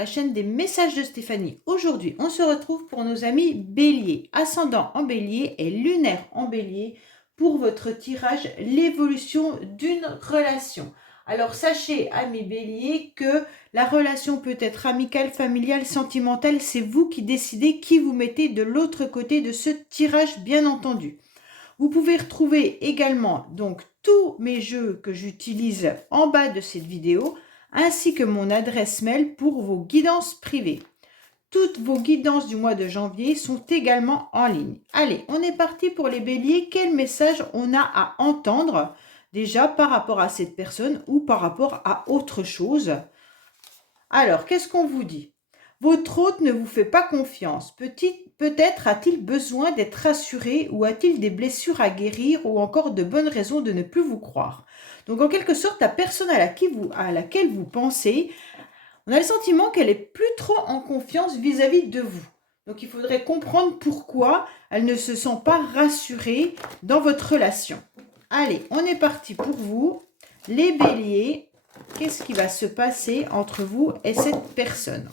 la chaîne des messages de Stéphanie. Aujourd'hui, on se retrouve pour nos amis Bélier, ascendant en Bélier et lunaire en Bélier pour votre tirage l'évolution d'une relation. Alors sachez, amis Bélier, que la relation peut être amicale, familiale, sentimentale, c'est vous qui décidez qui vous mettez de l'autre côté de ce tirage, bien entendu. Vous pouvez retrouver également donc tous mes jeux que j'utilise en bas de cette vidéo, ainsi que mon adresse mail pour vos guidances privées. Toutes vos guidances du mois de janvier sont également en ligne. Allez, on est parti pour les béliers. Quel message on a à entendre déjà par rapport à cette personne ou par rapport à autre chose? Alors, qu'est-ce qu'on vous dit? Votre hôte ne vous fait pas confiance. Peut-être a-t-il besoin d'être rassuré ou a-t-il des blessures à guérir ou encore de bonnes raisons de ne plus vous croire. Donc, en quelque sorte, la personne à laquelle vous pensez, on a le sentiment qu'elle est plus trop en confiance vis-à-vis de vous. Donc, il faudrait comprendre pourquoi elle ne se sent pas rassurée dans votre relation. Allez, on est parti pour vous. Les béliers, qu'est-ce qui va se passer entre vous et cette personne?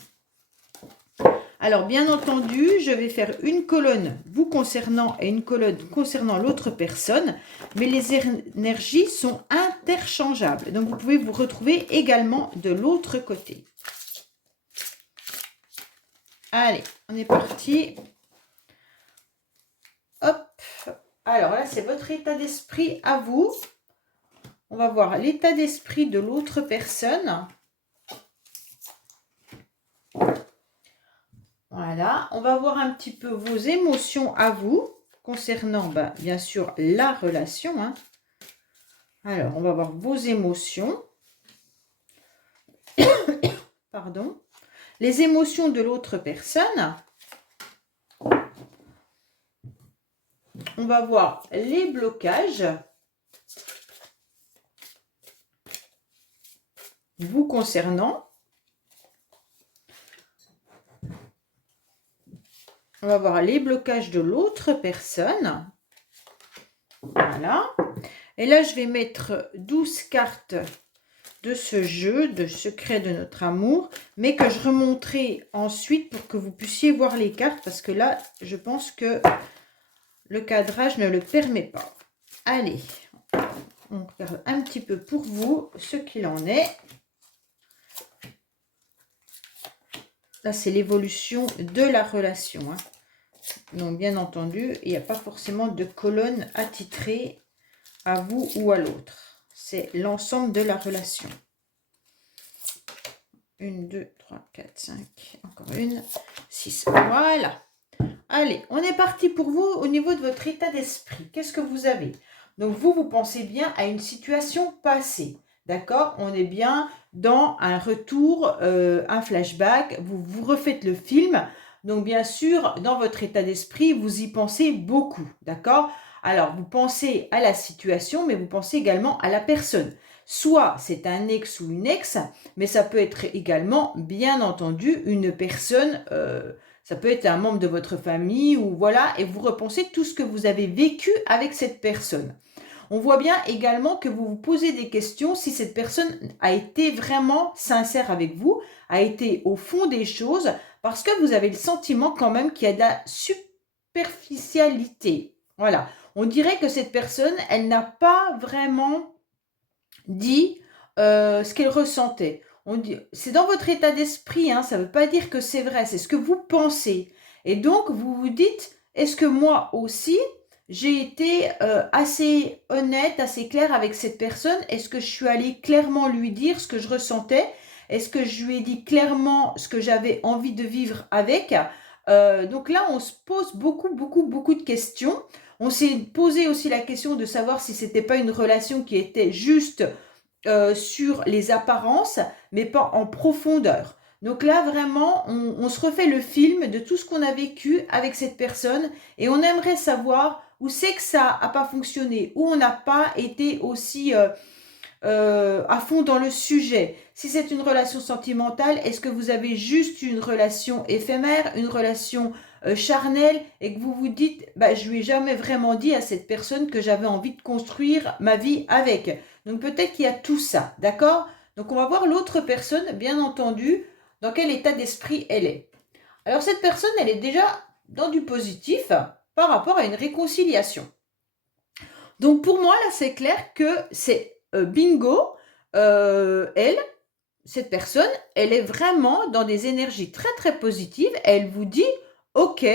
Alors, bien entendu, je vais faire une colonne vous concernant et une colonne concernant l'autre personne, mais les énergies sont interchangeables. Donc, vous pouvez vous retrouver également de l'autre côté. Allez, on est parti. Hop. Alors là, c'est votre état d'esprit à vous. On va voir l'état d'esprit de l'autre personne. Voilà, on va voir un petit peu vos émotions à vous concernant, bien sûr, la relation. Hein. Alors, on va voir vos émotions. Pardon. Les émotions de l'autre personne. On va voir les blocages vous concernant. On va voir les blocages de l'autre personne. Voilà. Et là, je vais mettre 12 cartes de ce jeu, de secret de notre amour, mais que je remonterai ensuite pour que vous puissiez voir les cartes, parce que là, je pense que le cadrage ne le permet pas. Allez, on regarde un petit peu pour vous ce qu'il en est. Là, c'est l'évolution de la relation. Hein. Donc, bien entendu, il n'y a pas forcément de colonne attitrée à vous ou à l'autre. C'est l'ensemble de la relation. 1, 2, 3, 4, 5. Encore une. 6. Voilà. Allez, on est parti pour vous au niveau de votre état d'esprit. Qu'est-ce que vous avez? Donc, vous pensez bien à une situation passée. D'accord? On est bien dans un retour, un flashback. Vous refaites le film. Donc, bien sûr, dans votre état d'esprit, vous y pensez beaucoup. D'accord? Alors, vous pensez à la situation, mais vous pensez également à la personne. Soit c'est un ex ou une ex, mais ça peut être également, bien entendu, une personne, ça peut être un membre de votre famille, ou voilà, et vous repensez tout ce que vous avez vécu avec cette personne. On voit bien également que vous vous posez des questions si cette personne a été vraiment sincère avec vous, a été au fond des choses, parce que vous avez le sentiment quand même qu'il y a de la superficialité. Voilà, on dirait que cette personne, elle n'a pas vraiment dit ce qu'elle ressentait. C'est dans votre état d'esprit, hein, ça ne veut pas dire que c'est vrai, c'est ce que vous pensez. Et donc, vous vous dites, est-ce que moi aussi, j'ai été assez honnête, assez claire avec cette personne? Est-ce que je suis allée clairement lui dire ce que je ressentais? Est-ce que je lui ai dit clairement ce que j'avais envie de vivre avec? Donc là, on se pose beaucoup de questions. On s'est posé aussi la question de savoir si c'était pas une relation qui était juste sur les apparences, mais pas en profondeur. Donc là, vraiment, on se refait le film de tout ce qu'on a vécu avec cette personne et on aimerait savoir où c'est que ça n'a pas fonctionné, où on n'a pas été aussi à fond dans le sujet. Si c'est une relation sentimentale, est-ce que vous avez juste une relation éphémère, une relation charnelle et que vous vous dites, je lui ai jamais vraiment dit à cette personne que j'avais envie de construire ma vie avec. Donc peut-être qu'il y a tout ça, d'accord? Donc on va voir l'autre personne, bien entendu. dans quel état d'esprit elle est. Alors cette personne, elle est déjà dans du positif par rapport à une réconciliation. Donc pour moi, là, c'est clair que c'est bingo. Elle, cette personne, elle est vraiment dans des énergies très très positives. Elle vous dit, ok,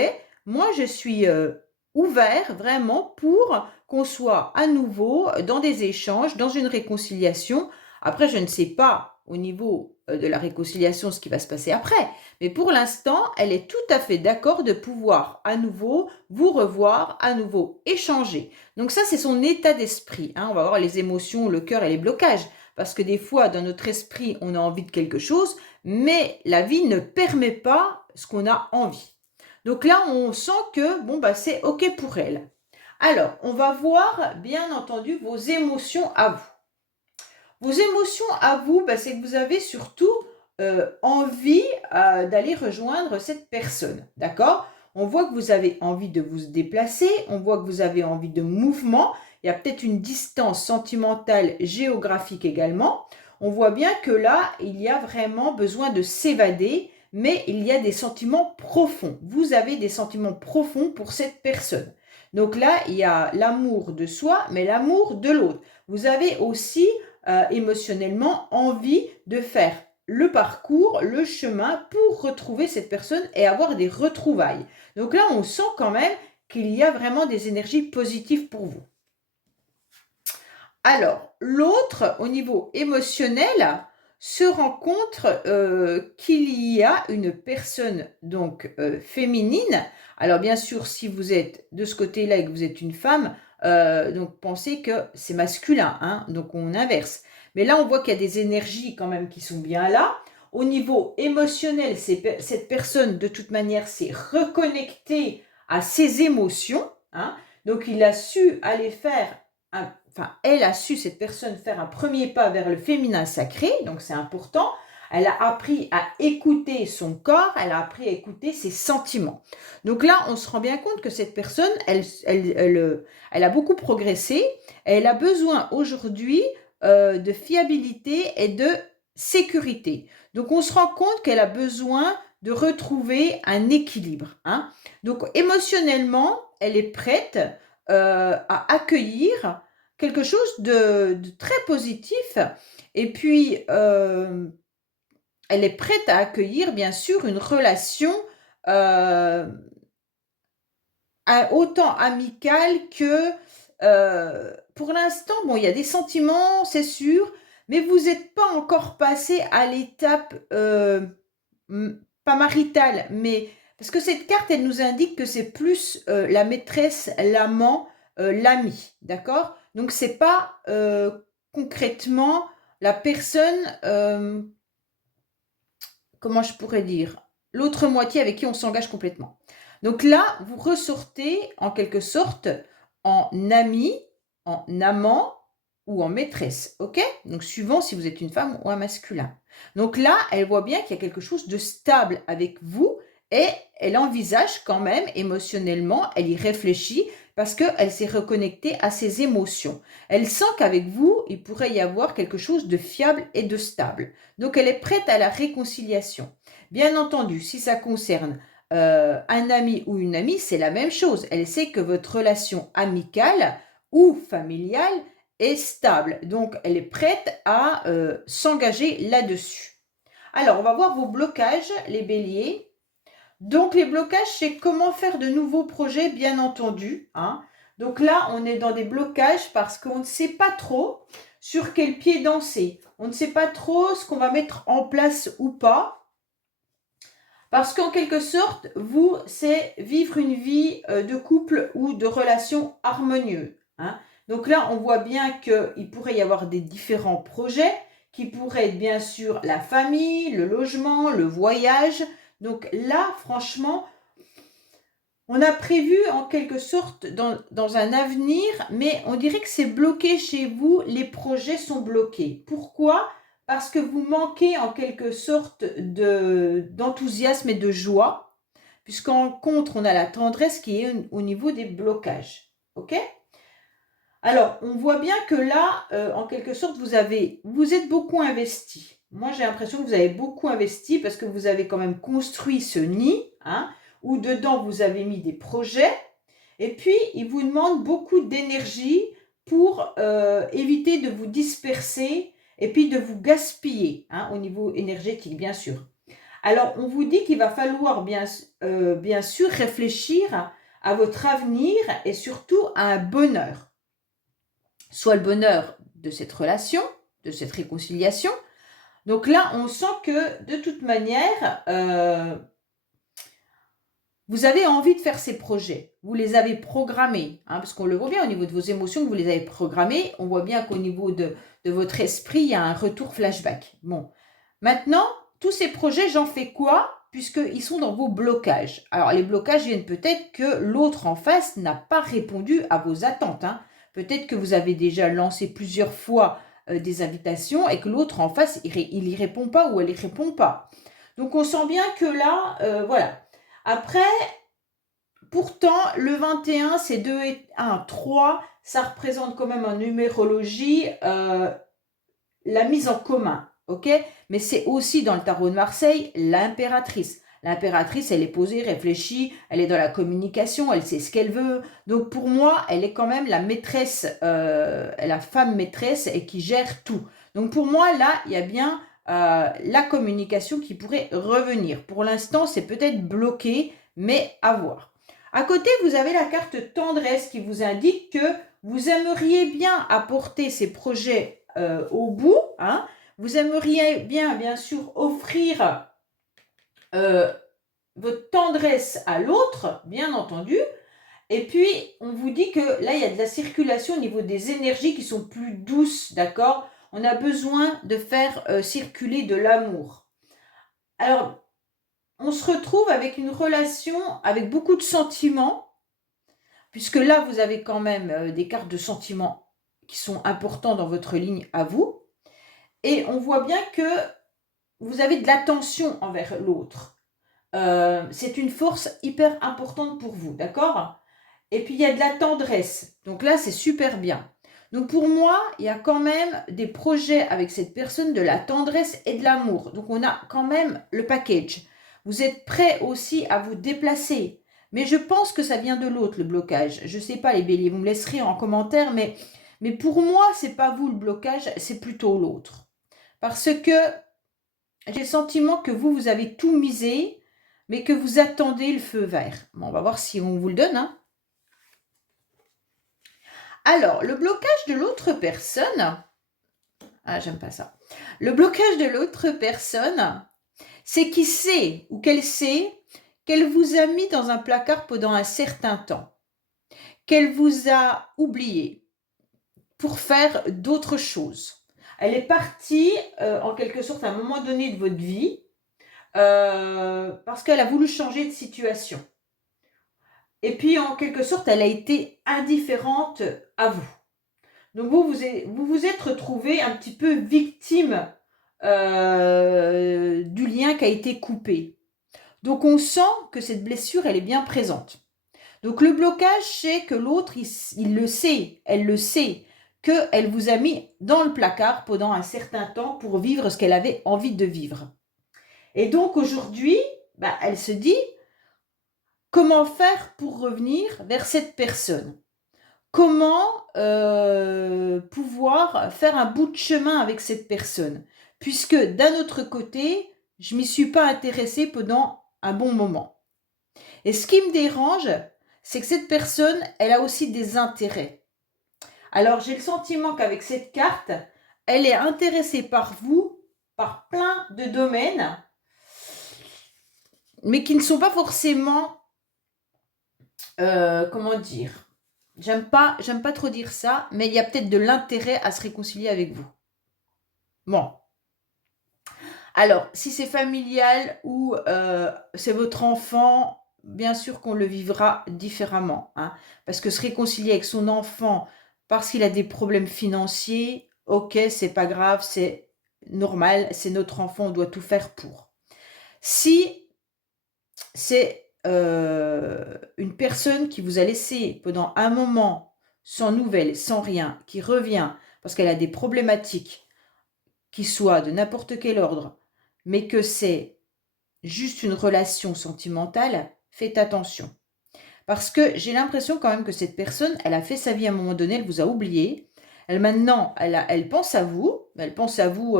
moi je suis ouvert vraiment pour qu'on soit à nouveau dans des échanges, dans une réconciliation. Après, je ne sais pas au niveau de la réconciliation ce qui va se passer après, mais pour l'instant, elle est tout à fait d'accord de pouvoir à nouveau vous revoir, à nouveau échanger. Donc ça, c'est son état d'esprit, hein. On va voir les émotions, le cœur et les blocages. Parce que des fois, dans notre esprit, on a envie de quelque chose, mais la vie ne permet pas ce qu'on a envie. Donc là, on sent que bon, bah, c'est OK pour elle. Alors, on va voir, bien entendu, vos émotions à vous. Vos émotions à vous, bah, c'est que vous avez surtout envie d'aller rejoindre cette personne. D'accord? On voit que vous avez envie de vous déplacer, on voit que vous avez envie de mouvement. Il y a peut-être une distance sentimentale, géographique également. On voit bien que là, il y a vraiment besoin de s'évader, mais il y a des sentiments profonds. Vous avez des sentiments profonds pour cette personne. Donc là, il y a l'amour de soi, mais l'amour de l'autre. Vous avez aussi émotionnellement envie de faire le parcours, le chemin pour retrouver cette personne et avoir des retrouvailles. Donc là, on sent quand même qu'il y a vraiment des énergies positives pour vous. Alors, l'autre, au niveau émotionnel, se rend compte qu'il y a une personne donc féminine. Alors bien sûr, si vous êtes de ce côté-là et que vous êtes une femme, donc pensez que c'est masculin, hein, donc on inverse. Mais là, on voit qu'il y a des énergies quand même qui sont bien là. Au niveau émotionnel, cette personne, de toute manière, s'est reconnectée à ses émotions, hein. Donc, il a su aller faire elle a su, cette personne, faire un premier pas vers le féminin sacré, donc c'est important. Elle a appris à écouter son corps, elle a appris à écouter ses sentiments. Donc là, on se rend bien compte que cette personne, elle a beaucoup progressé. Elle a besoin aujourd'hui de fiabilité et de sécurité. Donc on se rend compte qu'elle a besoin de retrouver un équilibre, hein. Donc émotionnellement, elle est prête à accueillir quelque chose de très positif. Et puis, elle est prête à accueillir, bien sûr, une relation euh, autant amicale que, pour l'instant, bon, il y a des sentiments, c'est sûr, mais vous n'êtes pas encore passé à l'étape, pas maritale, mais parce que cette carte, elle nous indique que c'est plus la maîtresse, l'amant, l'ami, d'accord? Donc, c'est pas concrètement la personne, comment je pourrais dire, l'autre moitié avec qui on s'engage complètement. Donc là, vous ressortez en quelque sorte en ami, en amant ou en maîtresse, ok? Donc suivant si vous êtes une femme ou un masculin. Donc là, elle voit bien qu'il y a quelque chose de stable avec vous et elle envisage quand même émotionnellement, elle y réfléchit parce qu'elle s'est reconnectée à ses émotions. Elle sent qu'avec vous, il pourrait y avoir quelque chose de fiable et de stable. Donc elle est prête à la réconciliation. Bien entendu, si ça concerne un ami ou une amie, c'est la même chose. Elle sait que votre relation amicale ou familiale est stable. Donc, elle est prête à s'engager là-dessus. Alors, on va voir vos blocages, les béliers. Donc, les blocages, c'est comment faire de nouveaux projets, bien entendu, hein. Donc là, on est dans des blocages parce qu'on ne sait pas trop sur quel pied danser. On ne sait pas trop ce qu'on va mettre en place ou pas. Parce qu'en quelque sorte, vous, c'est vivre une vie de couple ou de relation harmonieuse, hein. Donc là, on voit bien qu'il pourrait y avoir des différents projets qui pourraient être bien sûr la famille, le logement, le voyage. Donc là, franchement, on a prévu en quelque sorte dans un avenir, mais on dirait que c'est bloqué chez vous, les projets sont bloqués. Pourquoi? Parce que vous manquez en quelque sorte d'enthousiasme et de joie, puisqu'en contre, on a la tendresse qui est au niveau des blocages. Ok? Alors, on voit bien que là, en quelque sorte, vous êtes beaucoup investi. moi j'ai l'impression que vous avez beaucoup investi parce que vous avez quand même construit ce nid, hein, où dedans vous avez mis des projets. Et puis, il vous demande beaucoup d'énergie pour éviter de vous disperser et puis de vous gaspiller, hein, au niveau énergétique, bien sûr. Alors, on vous dit qu'il va falloir bien sûr réfléchir à votre avenir et surtout à un bonheur. Soit le bonheur de cette relation, de cette réconciliation. Donc là, on sent que de toute manière, vous avez envie de faire ces projets. Vous les avez programmés, hein, parce qu'on le voit bien au niveau de vos émotions, que vous les avez programmés. On voit bien qu'au niveau de votre esprit, il y a un retour flashback. Bon, maintenant, tous ces projets, j'en fais quoi? Puisqu'ils sont dans vos blocages. Alors, les blocages viennent peut-être que l'autre en face n'a pas répondu à vos attentes, hein. Peut-être que vous avez déjà lancé plusieurs fois des invitations et que l'autre en face, il y répond pas ou elle y répond pas. Donc, on sent bien que là, voilà. Après, pourtant, le 21, c'est 2 et 1, 3. Ça représente quand même en numérologie la mise en commun, ok? Mais c'est aussi dans le tarot de Marseille l'impératrice. L'impératrice, elle est posée, réfléchie, elle est dans la communication, elle sait ce qu'elle veut. Donc pour moi, elle est quand même la maîtresse, la femme maîtresse et qui gère tout. Donc pour moi, là, il y a bien la communication qui pourrait revenir. Pour l'instant, c'est peut-être bloqué, mais à voir. À côté, vous avez la carte tendresse qui vous indique que vous aimeriez bien apporter ces projets au bout, hein. Vous aimeriez bien sûr, offrir votre tendresse à l'autre, bien entendu. Et puis, on vous dit que là, il y a de la circulation au niveau des énergies qui sont plus douces, d'accord? On a besoin de faire circuler de l'amour. Alors, on se retrouve avec une relation avec beaucoup de sentiments, puisque là, vous avez quand même des cartes de sentiments qui sont importants dans votre ligne à vous. Et on voit bien que vous avez de l'attention envers l'autre. C'est une force hyper importante pour vous, d'accord? Et puis, il y a de la tendresse. Donc là, c'est super bien. Donc pour moi, il y a quand même des projets avec cette personne, de la tendresse et de l'amour. Donc on a quand même le package. Vous êtes prêt aussi à vous déplacer. Mais je pense que ça vient de l'autre, le blocage. Je ne sais pas, les béliers, vous me laisserez en commentaire, mais pour moi, ce n'est pas vous le blocage, c'est plutôt l'autre. Parce que j'ai le sentiment que vous avez tout misé, mais que vous attendez le feu vert. Bon, on va voir si on vous le donne, hein. Alors, le blocage de l'autre personne, ah, j'aime pas ça. Le blocage de l'autre personne, c'est qu'il sait ou qu'elle sait qu'elle vous a mis dans un placard pendant un certain temps, qu'elle vous a oublié pour faire d'autres choses. Elle est partie, en quelque sorte, à un moment donné de votre vie, parce qu'elle a voulu changer de situation. Et puis, en quelque sorte, elle a été indifférente à vous. Donc, vous vous êtes retrouvé un petit peu victime du lien qui a été coupé. Donc, on sent que cette blessure, elle est bien présente. Donc, le blocage, c'est que l'autre, il le sait, elle le sait, qu'elle vous a mis dans le placard pendant un certain temps pour vivre ce qu'elle avait envie de vivre. Et donc, aujourd'hui, elle se dit, comment faire pour revenir vers cette personne? Comment pouvoir faire un bout de chemin avec cette personne? Puisque d'un autre côté, je ne m'y suis pas intéressée pendant un bon moment. Et ce qui me dérange, c'est que cette personne, elle a aussi des intérêts. Alors, j'ai le sentiment qu'avec cette carte, elle est intéressée par vous, par plein de domaines, mais qui ne sont pas forcément, comment dire, j'aime pas trop dire ça, mais il y a peut-être de l'intérêt à se réconcilier avec vous. Bon. Alors, si c'est familial ou c'est votre enfant, bien sûr qu'on le vivra différemment, hein, parce que se réconcilier avec son enfant parce qu'il a des problèmes financiers, ok, c'est pas grave, c'est normal, c'est notre enfant, on doit tout faire pour. Si c'est une personne qui vous a laissé pendant un moment sans nouvelles, sans rien, qui revient parce qu'elle a des problématiques, qui soit de n'importe quel ordre, mais que c'est juste une relation sentimentale, faites attention. Parce que j'ai l'impression quand même que cette personne, elle a fait sa vie à un moment donné, elle vous a oublié. Maintenant, elle pense à vous. Elle pense à vous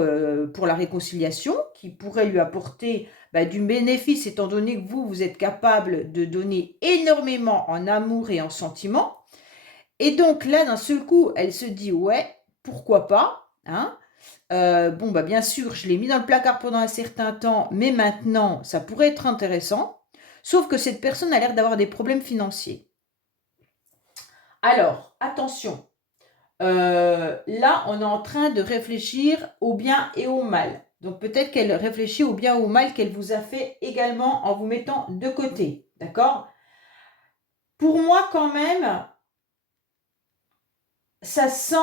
pour la réconciliation, qui pourrait lui apporter du bénéfice, étant donné que vous êtes capable de donner énormément en amour et en sentiment. Et donc là, d'un seul coup, elle se dit, ouais, pourquoi pas, hein. Bien sûr, je l'ai mis dans le placard pendant un certain temps, mais maintenant, ça pourrait être intéressant. Sauf que cette personne a l'air d'avoir des problèmes financiers. Alors, attention, là, on est en train de réfléchir au bien et au mal. Donc, peut-être qu'elle réfléchit au bien ou au mal qu'elle vous a fait également en vous mettant de côté. D'accord? Pour moi, quand même, ça sent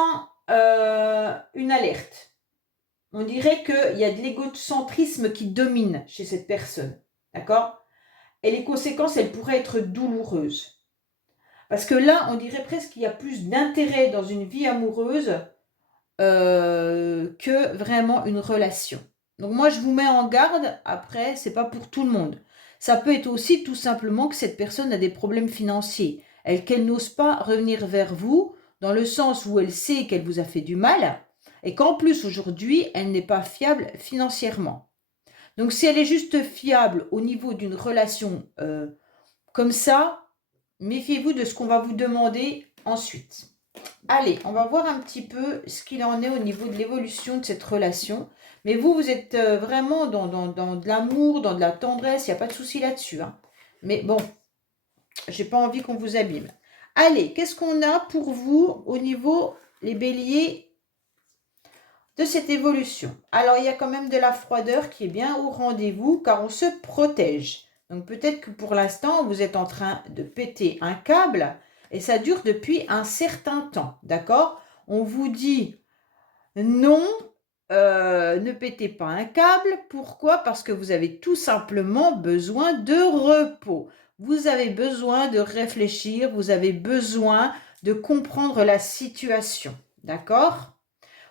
une alerte. On dirait qu'il y a de l'égocentrisme qui domine chez cette personne. D'accord? Et les conséquences, elles pourraient être douloureuses. Parce que là, on dirait presque qu'il y a plus d'intérêt dans une vie amoureuse que vraiment une relation. Donc moi, je vous mets en garde. Après, c'est pas pour tout le monde. Ça peut être aussi tout simplement que cette personne a des problèmes financiers. Qu'elle n'ose pas revenir vers vous dans le sens où elle sait qu'elle vous a fait du mal et qu'en plus, aujourd'hui, elle n'est pas fiable financièrement. Donc si elle est juste fiable au niveau d'une relation comme ça, méfiez-vous de ce qu'on va vous demander ensuite. Allez, on va voir un petit peu ce qu'il en est au niveau de l'évolution de cette relation. Mais vous êtes vraiment dans de l'amour, dans de la tendresse, il n'y a pas de souci là-dessus. Hein. Mais bon, j'ai pas envie qu'on vous abîme. Allez, qu'est-ce qu'on a pour vous au niveau, les béliers, de cette évolution? Alors, il y a quand même de la froideur qui est bien au rendez-vous, car on se protège. Donc, peut-être que pour l'instant, vous êtes en train de péter un câble, et ça dure depuis un certain temps, d'accord? On vous dit non, ne pétez pas un câble. Pourquoi? Parce que vous avez tout simplement besoin de repos. Vous avez besoin de réfléchir, vous avez besoin de comprendre la situation, d'accord?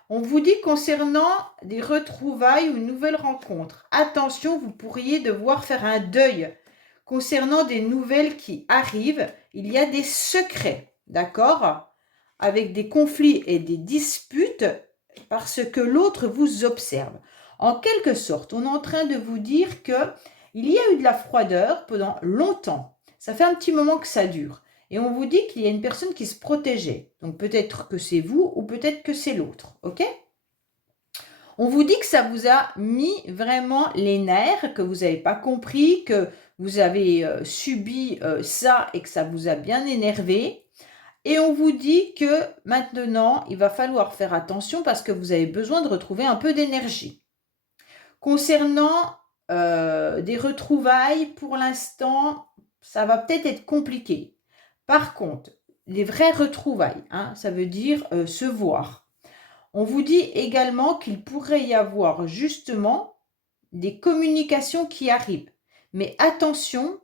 On vous dit concernant des retrouvailles ou une nouvelle rencontre, attention, vous pourriez devoir faire un deuil. Concernant des nouvelles qui arrivent, il y a des secrets, d'accord? Avec des conflits et des disputes parce que l'autre vous observe. En quelque sorte, on est en train de vous dire que il y a eu de la froideur pendant longtemps. Ça fait un petit moment que ça dure. Et on vous dit qu'il y a une personne qui se protégeait. Donc peut-être que c'est vous ou peut-être que c'est l'autre. Ok? On vous dit que ça vous a mis vraiment les nerfs, que vous n'avez pas compris, que vous avez subi ça et que ça vous a bien énervé. Et on vous dit que maintenant, il va falloir faire attention parce que vous avez besoin de retrouver un peu d'énergie. Concernant des retrouvailles, pour l'instant, ça va peut-être être compliqué. Par contre, les vraies retrouvailles, hein, ça veut dire se voir. On vous dit également qu'il pourrait y avoir justement des communications qui arrivent. Mais attention,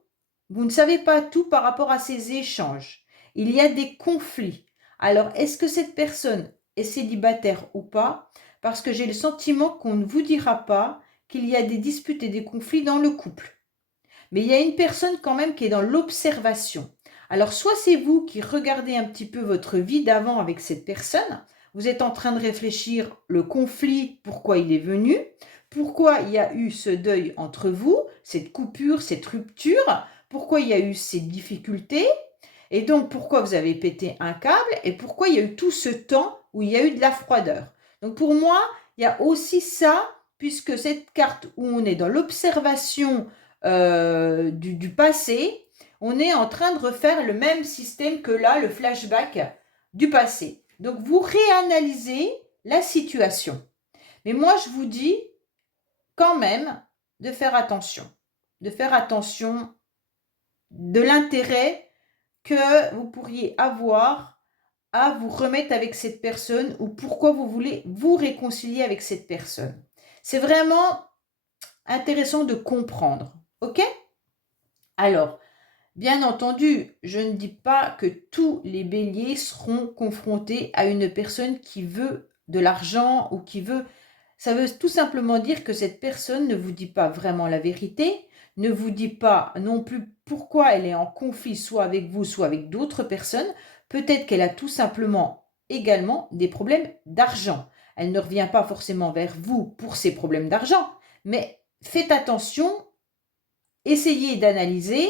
vous ne savez pas tout par rapport à ces échanges. Il y a des conflits. Alors, est-ce que cette personne est célibataire ou pas? Parce que j'ai le sentiment qu'on ne vous dira pas qu'il y a des disputes et des conflits dans le couple. Mais il y a une personne quand même qui est dans l'observation. Alors, soit c'est vous qui regardez un petit peu votre vie d'avant avec cette personne, vous êtes en train de réfléchir le conflit, pourquoi il est venu, pourquoi il y a eu ce deuil entre vous, cette coupure, cette rupture, pourquoi il y a eu ces difficultés, et donc pourquoi vous avez pété un câble, et pourquoi il y a eu tout ce temps où il y a eu de la froideur. Donc pour moi, il y a aussi ça, puisque cette carte où on est dans l'observation du passé, on est en train de refaire le même système que là, le flashback du passé. Donc, vous réanalysez la situation. Mais moi, je vous dis quand même de faire attention. De faire attention de l'intérêt que vous pourriez avoir à vous remettre avec cette personne ou pourquoi vous voulez vous réconcilier avec cette personne. C'est vraiment intéressant de comprendre. OK? Alors, bien entendu, je ne dis pas que tous les béliers seront confrontés à une personne qui veut de l'argent ou qui veut... Ça veut tout simplement dire que cette personne ne vous dit pas vraiment la vérité, ne vous dit pas non plus pourquoi elle est en conflit soit avec vous, soit avec d'autres personnes. Peut-être qu'elle a tout simplement également des problèmes d'argent. Elle ne revient pas forcément vers vous pour ses problèmes d'argent, mais faites attention, essayez d'analyser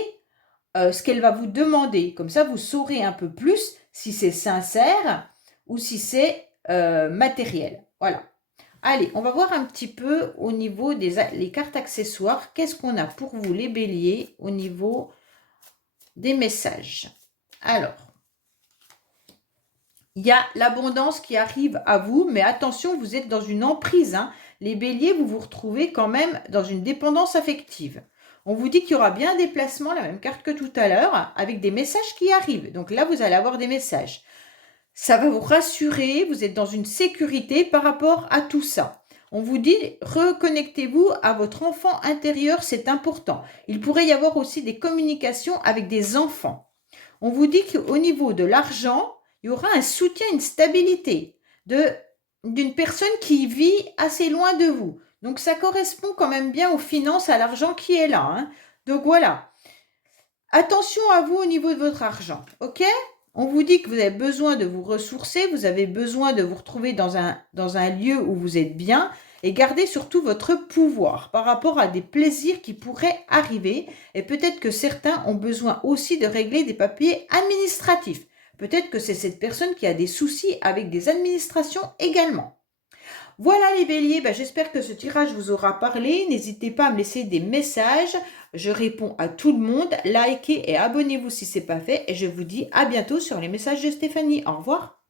ce qu'elle va vous demander. Comme ça, vous saurez un peu plus si c'est sincère ou si c'est matériel. Voilà. Allez, on va voir un petit peu au niveau des les cartes accessoires. Qu'est-ce qu'on a pour vous, les béliers, au niveau des messages? Alors, il y a l'abondance qui arrive à vous, mais attention, vous êtes dans une emprise. Hein. Les béliers, vous vous retrouvez quand même dans une dépendance affective. On vous dit qu'il y aura bien un déplacement, la même carte que tout à l'heure, avec des messages qui arrivent. Donc là, vous allez avoir des messages. Ça va vous rassurer, vous êtes dans une sécurité par rapport à tout ça. On vous dit, reconnectez-vous à votre enfant intérieur, c'est important. Il pourrait y avoir aussi des communications avec des enfants. On vous dit qu'au niveau de l'argent, il y aura un soutien, une stabilité d'une personne qui vit assez loin de vous. Donc ça correspond quand même bien aux finances, à l'argent qui est là. Hein. Donc voilà. Attention à vous au niveau de votre argent, ok? On vous dit que vous avez besoin de vous ressourcer, vous avez besoin de vous retrouver dans un lieu où vous êtes bien et gardez surtout votre pouvoir par rapport à des plaisirs qui pourraient arriver et peut-être que certains ont besoin aussi de régler des papiers administratifs. Peut-être que c'est cette personne qui a des soucis avec des administrations également. Voilà les béliers, j'espère que ce tirage vous aura parlé. N'hésitez pas à me laisser des messages. Je réponds à tout le monde. Likez et abonnez-vous si ce n'est pas fait. Et je vous dis à bientôt sur les messages de Stéphanie. Au revoir.